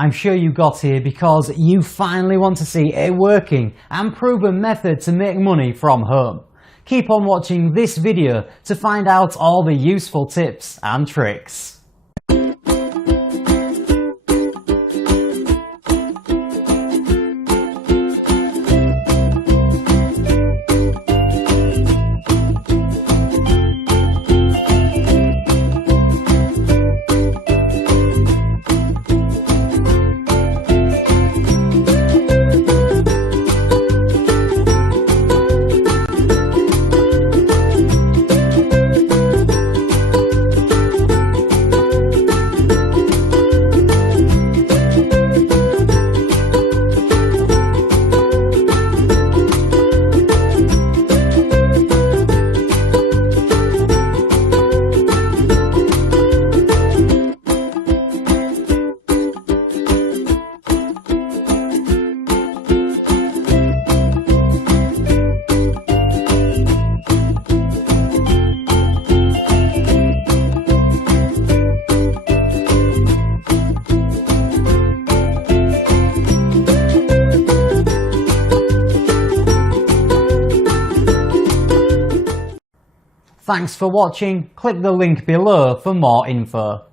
I'm sure you got here because you finally want to see a working and proven method to make money from home. Keep on watching this video to find out all the useful tips and tricks. Thanks for watching. Click the link below for more info.